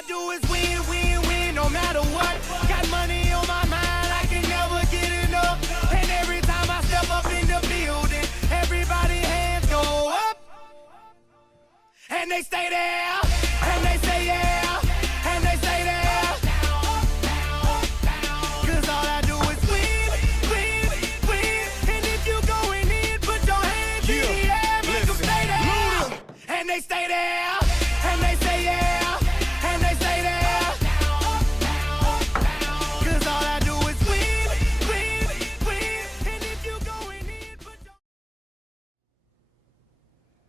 I do is win, win, win, no matter what. Got money on my mind, I can never get enough. And every time I step up in the building, everybody hands go up. And they stay there, and they say yeah, and they stay there. Cause all I do is win, win, win. And if you going in, put your hands in the air, make them stay there. And they stay there, and they say yeah, and they stay there. Cause all I do is win, win, win. And if you going in, put your...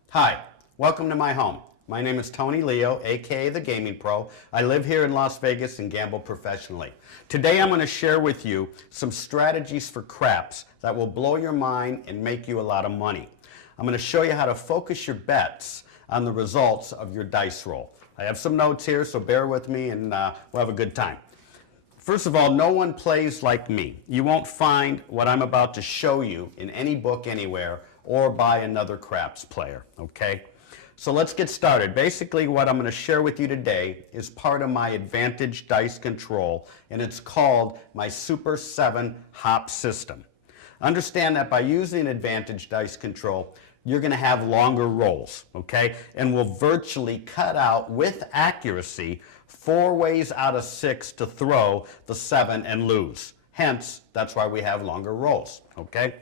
Hi, welcome to my home. My name is Tony Leo, aka The Gaming Pro. I live here in Las Vegas and gamble professionally. Today I'm going to share with you some strategies for craps that will blow your mind and make you a lot of money. I'm going to show you how to focus your bets on the results of your dice roll. I have some notes here, so bear with me and we'll have a good time. First of all, no one plays like me. You won't find what I'm about to show you in any book anywhere or by another craps player, okay? So let's get started. Basically, what I'm going to share with you today is part of my advantage dice control, and it's called my Super 7 hop system. Understand that by using advantage dice control, you're going to have longer rolls, okay? And will virtually cut out with accuracy 4 ways out of 6 to throw the 7 and lose. Hence, that's why we have longer rolls, okay?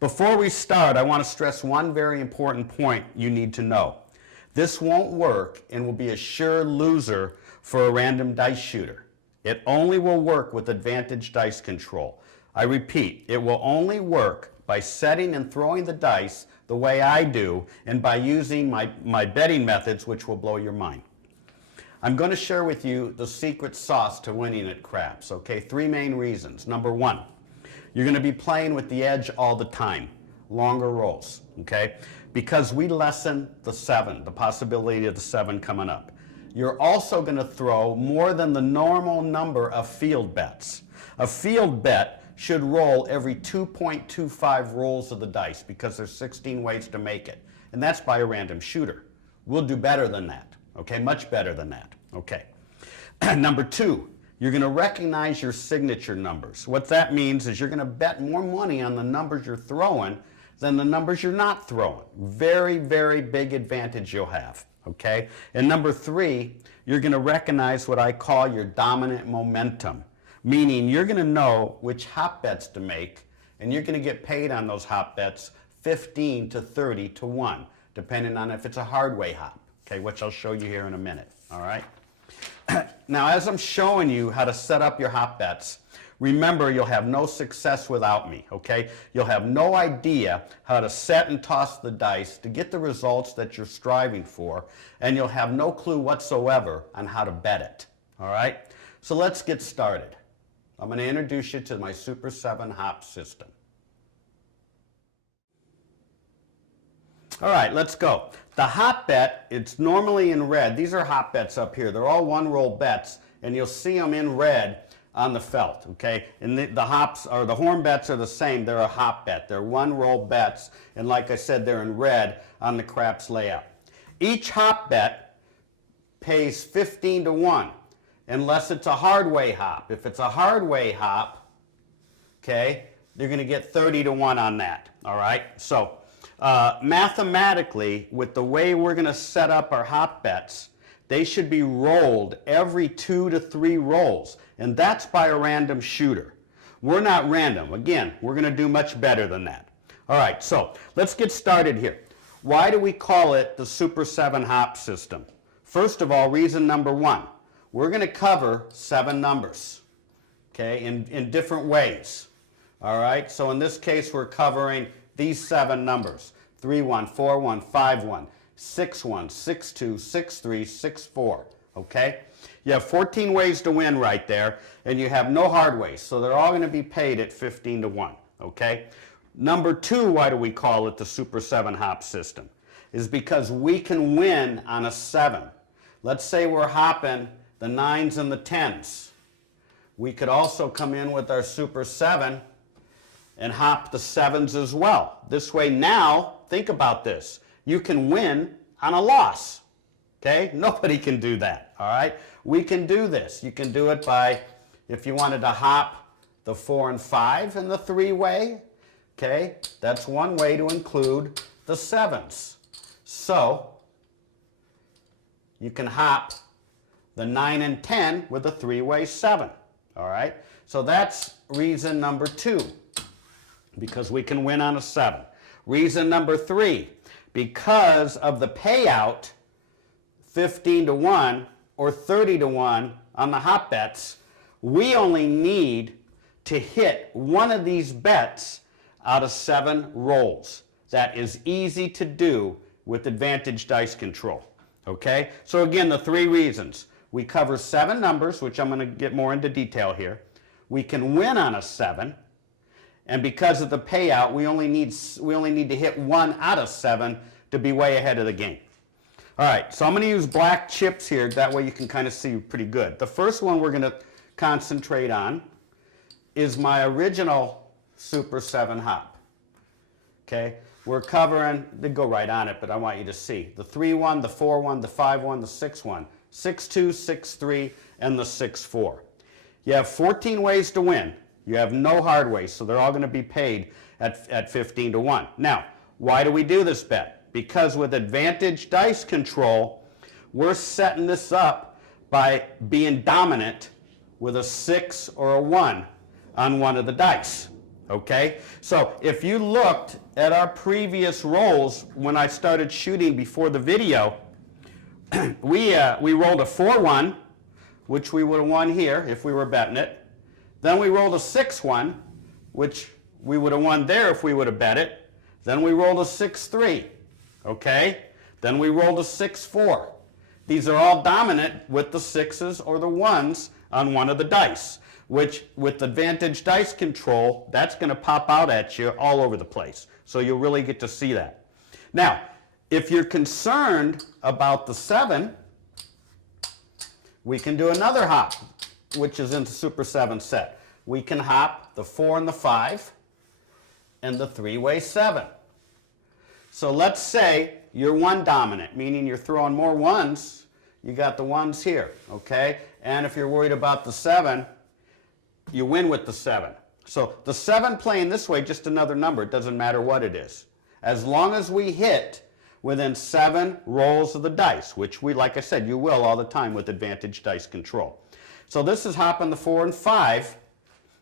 Before we start, I want to stress one very important point you need to know. This won't work and will be a sure loser for a random dice shooter. It only will work with advantage dice control. I repeat, it will only work by setting and throwing the dice the way I do and by using my betting methods, which will blow your mind. I'm going to share with you the secret sauce to winning at craps, okay? 3 main reasons. Number 1, you're going to be playing with the edge all the time, longer rolls, okay? Because we lessen the 7, the possibility of the 7 coming up. You're also going to throw more than the normal number of field bets. A field bet should roll every 2.25 rolls of the dice because there's 16 ways to make it. And that's by a random shooter. We'll do better than that, okay? Much better than that, okay? Number 2, you're going to recognize your signature numbers. What that means is you're going to bet more money on the numbers you're throwing than the numbers you're not throwing. Very, very big advantage you'll have, okay? And number 3, you're going to recognize what I call your dominant momentum, meaning you're going to know which hop bets to make, and you're going to get paid on those hop bets 15 to 30 to 1, depending on if it's a hard way hop, okay, which I'll show you here in a minute, all right? Now, as I'm showing you how to set up your hop bets, remember you'll have no success without me, okay? You'll have no idea how to set and toss the dice to get the results that you're striving for, and you'll have no clue whatsoever on how to bet it, all right? So let's get started. I'm going to introduce you to my Super 7 hop system. All right, let's go. The hop bet, it's normally in red. These are hop bets up here. They're all 1-roll bets, and you'll see them in red on the felt, okay? And the hops, or the horn bets are the same. They're a hop bet. They're 1-roll bets, and like I said, they're in red on the craps layout. Each hop bet pays 15 to 1, unless it's a hard way hop. If it's a hard way hop, okay, you're going to get 30 to 1 on that, all right? So mathematically, with the way we're going to set up our hop bets, they should be rolled every 2 to 3 rolls, and that's by a random shooter. We're not random. Again, we're going to do much better than that. All right, so let's get started here. Why do we call it the Super 7 hop system? First of all, reason number 1, we're going to cover 7 numbers, okay, in different ways. All right, so in this case, we're covering these 7 numbers: 3-1, 4-1, 5-1, 6-1, 6-2, 6-3, 6-4, okay? You have 14 ways to win right there, and you have no hard ways, so they're all going to be paid at 15 to 1, okay? Number 2, why do we call it the Super 7 hop system? Is because we can win on a 7. Let's say we're hopping the 9s and the 10s. We could also come in with our Super 7 and hop the 7s as well. This way now, think about this, you can win on a loss, Okay? Nobody can do that, all right? We can do this. You can do it by, if you wanted to hop the 4 and 5 in the three-way, okay? That's one way to include the 7s. So, you can hop the 9 and 10 with a three-way 7, all right? So that's reason number 2, because we can win on a 7. Reason number 3, because of the payout, 15 to 1 or 30 to 1 on the hop bets, we only need to hit one of these bets out of 7 rolls. That is easy to do with advantage dice control. Okay? So again, the 3 reasons. We cover 7 numbers, which I'm going to get more into detail here. We can win on a 7. And because of the payout, we only need to hit 1 out of 7 to be way ahead of the game. All right, so I'm going to use black chips here. That way you can kind of see pretty good. The first one we're going to concentrate on is my original Super 7 hop. Okay, we're covering, they go right on it, but I want you to see the 3-1, the 4-1, the 5-1, the 6-1, 6-2, 6-3, and the 6-4. You have 14 ways to win. You have no hard ways, so they're all going to be paid at 15 to 1. Now, why do we do this bet? Because with advantage dice control, we're setting this up by being dominant with a 6 or a 1 on one of the dice. Okay? So if you looked at our previous rolls when I started shooting before the video, we rolled a 4-1, which we would have won here if we were betting it. Then we rolled a 6-1, which we would have won there if we would have bet it. Then we rolled a 6-3, okay? Then we rolled a 6-4. These are all dominant with the 6s or the 1s on one of the dice, which with advantage dice control, that's going to pop out at you all over the place. So you'll really get to see that. Now, if you're concerned about the 7, we can do another hop, which is in the Super 7 set. We can hop the 4 and the 5 and the three-way 7. So let's say you're 1 dominant, meaning you're throwing more 1s. You got the 1s here, okay? And if you're worried about the 7, you win with the 7. So the 7 playing this way, just another number. It doesn't matter what it is. As long as we hit within 7 rolls of the dice, which we, like I said, you will all the time with advantage dice control. So this is hopping the 4 and 5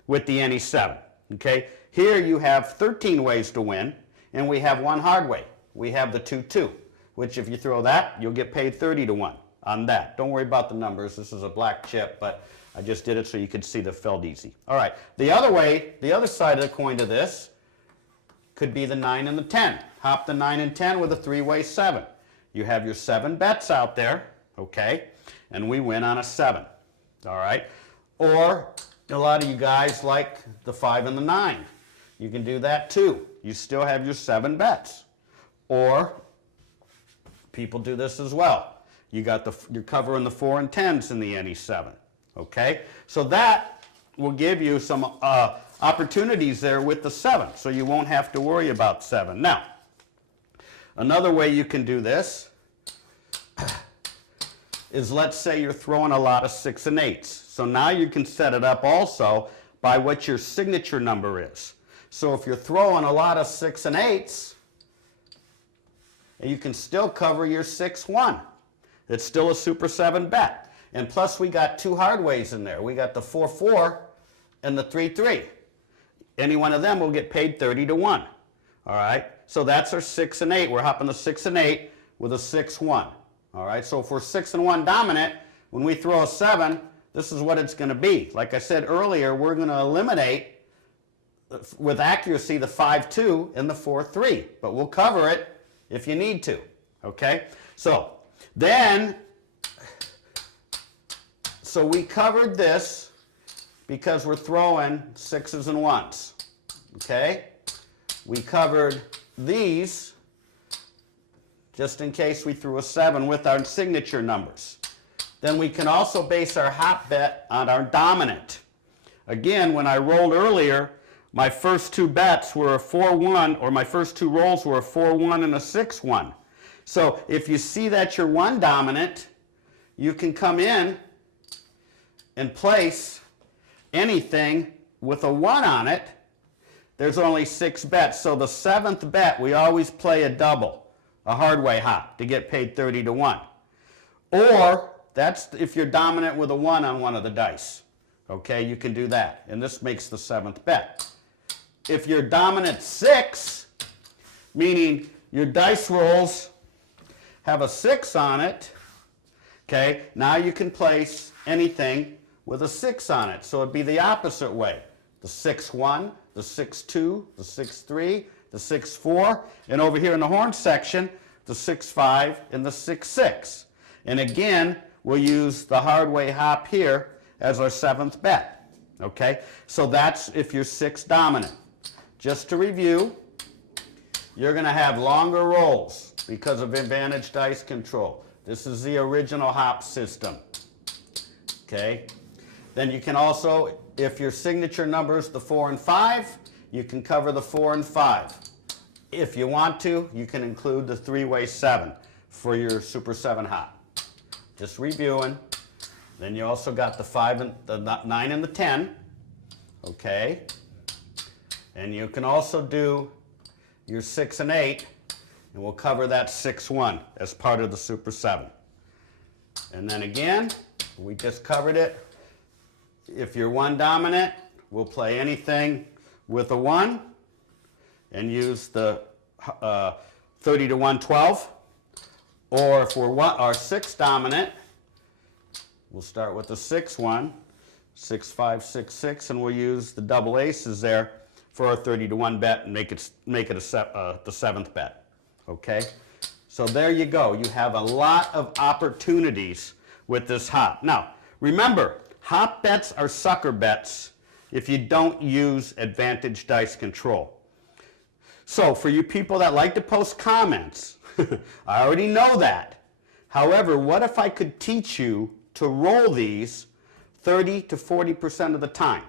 with the any 7. Okay? Here you have 13 ways to win, and we have 1 hard way. We have the 2-2, which if you throw that, you'll get paid 30 to 1 on that. Don't worry about the numbers. This is a black chip, but I just did it so you could see the felt easy. All right. The other way, the other side of the coin to this could be the 9 and the 10. Hop the 9 and 10 with a three-way 7. You have your 7 bets out there, okay? And we win on a 7. All right? Or a lot of you guys like the 5 and the 9. You can do that too. You still have your 7 bets. Or people do this as well. You're covering the 4 and 10s in the any 7. Okay? So that will give you some opportunities there with the 7. So you won't have to worry about 7. Now, another way you can do this is, let's say you're throwing a lot of 6 and 8s. So now you can set it up also by what your signature number is. So if you're throwing a lot of 6 and 8s, you can still cover your 6-1. It's still a Super 7 bet. And plus we got 2 hard ways in there. We got the 4-4 and the 3-3. Any one of them will get paid 30 to 1. All right? So that's our 6 and 8. We're hopping the 6 and 8 with a 6-1. All right? So if we're 6 and 1 dominant, when we throw a 7, this is what it's going to be. Like I said earlier, we're going to eliminate with accuracy the 5-2 and the 4-3. But we'll cover it if you need to. Okay? So then, so we covered this because we're throwing 6s and 1s. Okay? We covered these just in case we threw a 7 with our signature numbers. Then we can also base our hop bet on our dominant. Again, when I rolled earlier, my first 2 bets were a 4-1, or my first 2 rolls were a 4-1 and a 6-1. So if you see that you're one dominant, you can come in and place anything with a 1 on it. There's only 6 bets. So the 7th bet, we always play a double, a hard-way hop, to get paid 30 to 1. Or that's if you're dominant with a 1 on one of the dice. Okay, you can do that. And this makes the 7th bet. If you're dominant 6, meaning your dice rolls have a 6 on it, okay, now you can place anything with a 6 on it. So it'd be the opposite way. The 6-1, the 6-2, the 6-3, the 6-4, and over here in the horn section, the 6-5 and the 6-6. And again, we'll use the hard way hop here as our 7th bet. Okay, so that's if you're 6 dominant. Just to review, you're going to have longer rolls because of advantage dice control. This is the original hop system. Okay, then you can also, if your signature number is the 4 and 5, you can cover the 4 and 5. If you want to, you can include the 3-way 7 for your Super 7 hop. Just reviewing. Then you also got the 5 and the 9 and the 10. Okay. And you can also do your 6 and 8, and we'll cover that 6-1 as part of the Super 7. And then again, we just covered it. If you're 1 dominant, we'll play anything with a 1 and use the 30 to 1 12. Or if we're 6 dominant, we'll start with the 6-1, 6-5, 6-6, and we'll use the double aces there for our 30 to 1 bet and make it the 7th bet. Okay? So there you go. You have a lot of opportunities with this hop. Now, remember, hop bets are sucker bets if you don't use advantage dice control. So for you people that like to post comments, I already know that. However, what if I could teach you to roll these 30 to 40% of the time?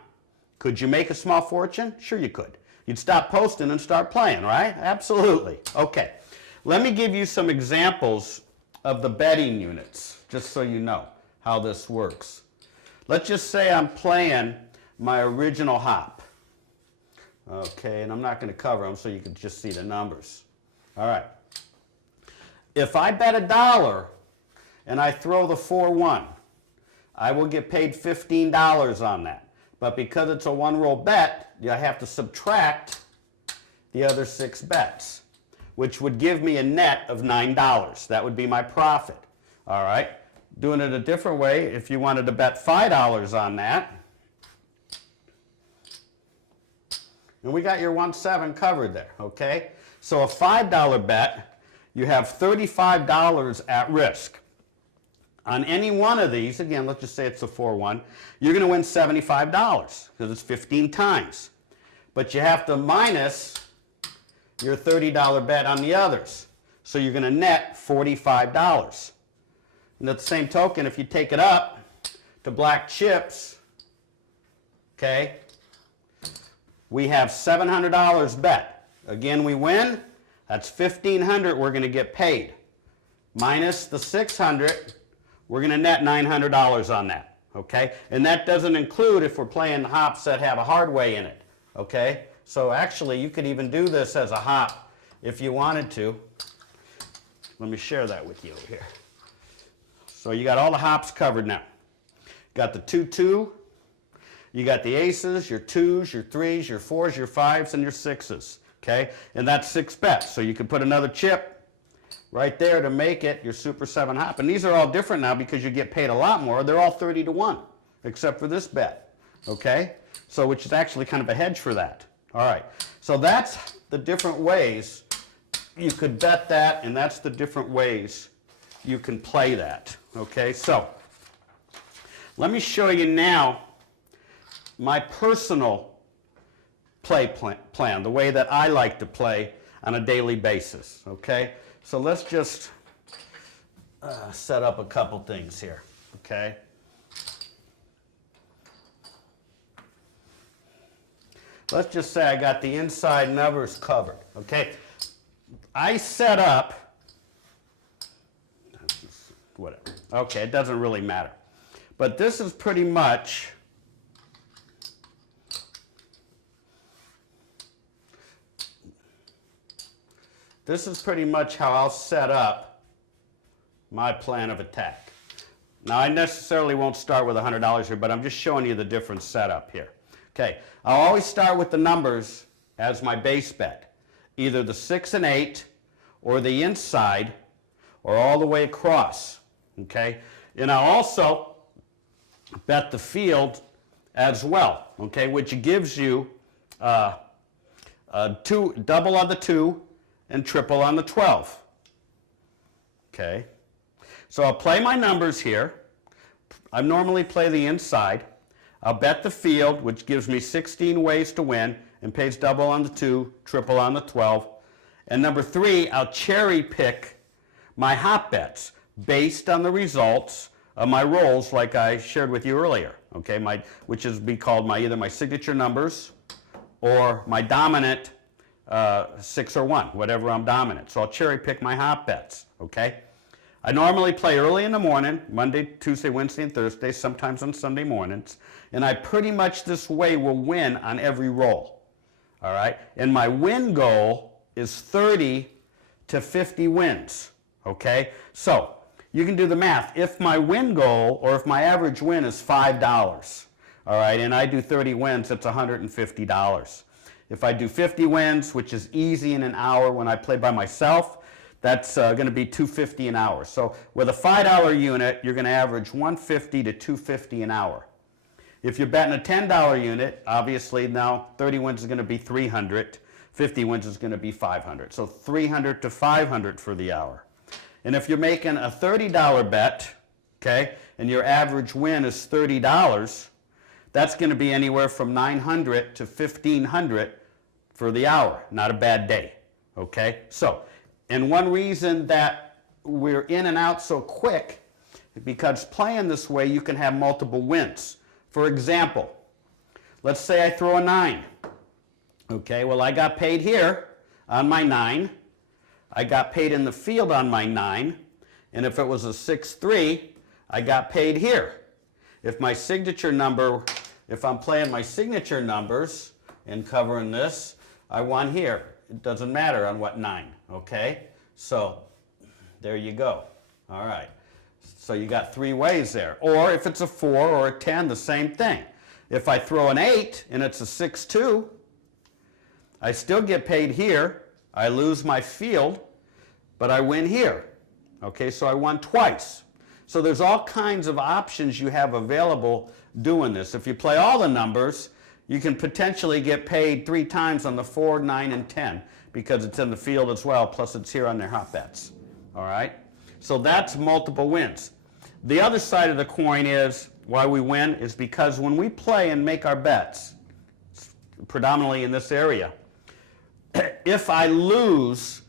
Could you make a small fortune? Sure you could. You'd stop posting and start playing, right? Absolutely. Okay. Let me give you some examples of the betting units, just so you know how this works. Let's just say I'm playing my original hop. Okay, and I'm not going to cover them so you can just see the numbers. All right. If I bet $1 and I throw the 4-1, I will get paid $15 on that. But because it's a 1-roll bet, I have to subtract the other 6 bets, which would give me a net of $9. That would be my profit. All right. Doing it a different way, if you wanted to bet $5 on that, and we got your 1-7 covered there, okay? So a $5 bet, you have $35 at risk. On any one of these, again, let's just say it's a 4-1, you're going to win $75 because it's 15 times. But you have to minus your $30 bet on the others. So you're going to net $45. And at the same token, if you take it up to black chips, okay, we have $700 bet. Again, we win. That's $1,500 we're going to get paid. Minus the $600, we're going to net $900 on that. Okay? And that doesn't include if we're playing hops that have a hard way in it. Okay? So actually, you could even do this as a hop if you wanted to. Let me share that with you here. So you got all the hops covered now. Got the 2-2. You got the aces, your 2s, your 3s, your 4s, your 5s, and your 6s. Okay? And that's 6 bets. So you can put another chip right there to make it your Super 7 hop. And these are all different now because you get paid a lot more. They're all 30 to 1, except for this bet. Okay? So which is actually kind of a hedge for that. All right. So that's the different ways you could bet that, and that's the different ways you can play that. Okay? So let me show you now my personal play plan, the way that I like to play on a daily basis, okay? So let's just set up a couple things here, okay? Let's just say I got the inside numbers covered, okay? I set up Okay, it doesn't really matter. But this is pretty much how I'll set up my plan of attack. Now, I necessarily won't start with $100 here, but I'm just showing you the different setup here. Okay, I'll always start with the numbers as my base bet, either the 6 and 8, or the inside, or all the way across. Okay, and I'll also bet the field as well. Okay, which gives you double on the 2 and triple on the 12. Okay. So I'll play my numbers here. I normally play the inside. I'll bet the field, which gives me 16 ways to win and pays double on the 2, triple on the 12. And number 3, I'll cherry pick my hot bets based on the results of my rolls like I shared with you earlier. Okay, which is called either my signature numbers or my dominant 6 or 1, whatever I'm dominant. So I'll cherry pick my hot bets. Okay. I normally play early in the morning, Monday, Tuesday, Wednesday, and Thursday, sometimes on Sunday mornings, and I pretty much this way will win on every roll, all right? And my win goal is 30 to 50 wins, okay? So you can do the math. If my win goal, or if my average win is $5, all right, and I do 30 wins, it's $150. If I do 50 wins, which is easy in an hour when I play by myself, that's going to be $250 an hour. So with a $5 unit, you're going to average $150 to $250 an hour. If you're betting a $10 unit, obviously now 30 wins is going to be $300, 50 wins is going to be $500. So $300 to $500 for the hour. And if you're making a $30 bet, okay, and your average win is $30, that's going to be anywhere from $900 to $1,500 for the hour. Not a bad day, okay? So. And one reason that we're in and out so quick is because playing this way, you can have multiple wins. For example, let's say I throw a 9. Okay, well, I got paid here on my 9. I got paid in the field on my 9. And if it was a 6-3, I got paid here. If my signature number, if I'm playing my signature numbers and covering this, I won here. It doesn't matter on what 9, okay? So there you go. All right. So you got 3 ways there. Or if it's a 4 or a 10, the same thing. If I throw an 8 and it's a 6-2, I still get paid here. I lose my field, but I win here. Okay, so I won twice. So there's all kinds of options you have available doing this. If you play all the numbers, you can potentially get paid 3 times on the 4, 9, and 10 because it's in the field as well, plus it's here on their hot bets. All right? So that's multiple wins. The other side of the coin is why we win is because when we play and make our bets, predominantly in this area, if I lose,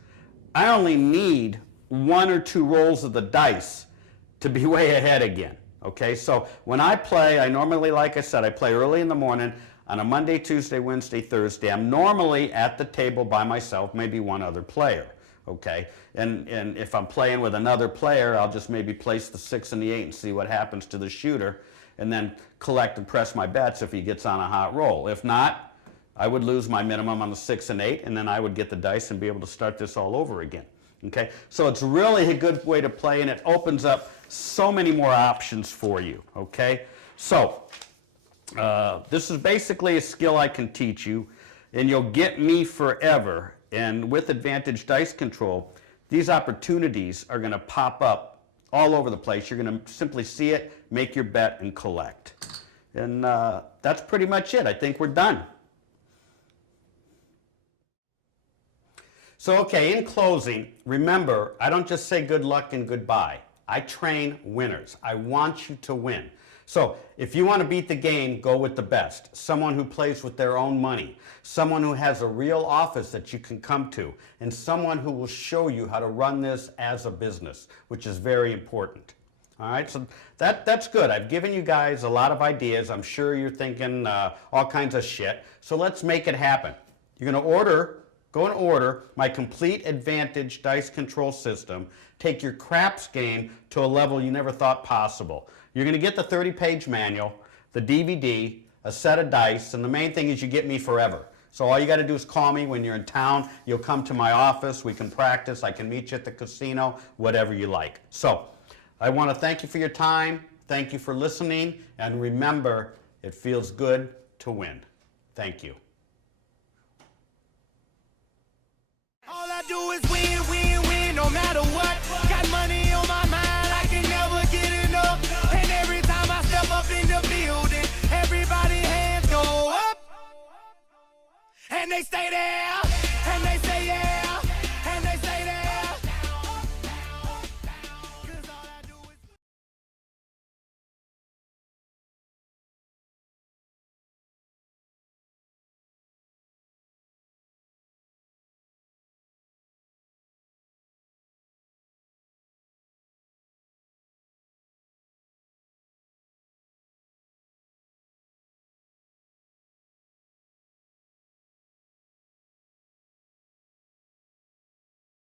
I only need 1 or 2 rolls of the dice to be way ahead again. Okay, so when I play, I normally, like I said, I play early in the morning on a Monday, Tuesday, Wednesday, Thursday. I'm normally at the table by myself, maybe one other player. Okay, and if I'm playing with another player, I'll just maybe place the 6 and the 8 and see what happens to the shooter, and then collect and press my bets if he gets on a hot roll. If not, I would lose my minimum on the 6 and 8, and then I would get the dice and be able to start this all over again. Okay, so it's really a good way to play, and it opens up so many more options for you. Okay, so this is basically a skill I can teach you, and you'll get me forever. And with Advantage Dice Control, these opportunities are going to pop up all over the place. You're going to simply see it, make your bet, and collect. And that's pretty much it. I think we're done. So, okay, in closing, remember, I don't just say good luck and goodbye. I train winners. I want you to win. So if you want to beat the game, go with the best. Someone who plays with their own money. Someone who has a real office that you can come to. And someone who will show you how to run this as a business, which is very important. All right, so that's good. I've given you guys a lot of ideas. I'm sure you're thinking all kinds of shit. So let's make it happen. You're going to order Go and order my Complete Advantage dice control system. Take your craps game to a level you never thought possible. You're going to get the 30-page manual, the DVD, a set of dice, and the main thing is you get me forever. So all you got to do is call me when you're in town. You'll come to my office. We can practice. I can meet you at the casino, whatever you like. So I want to thank you for your time. Thank you for listening. And remember, it feels good to win. Thank you. All I do is win, win, win, no matter what. Got money on my mind, I can never get enough. And every time I step up in the building, everybody hands go up. And they stay there.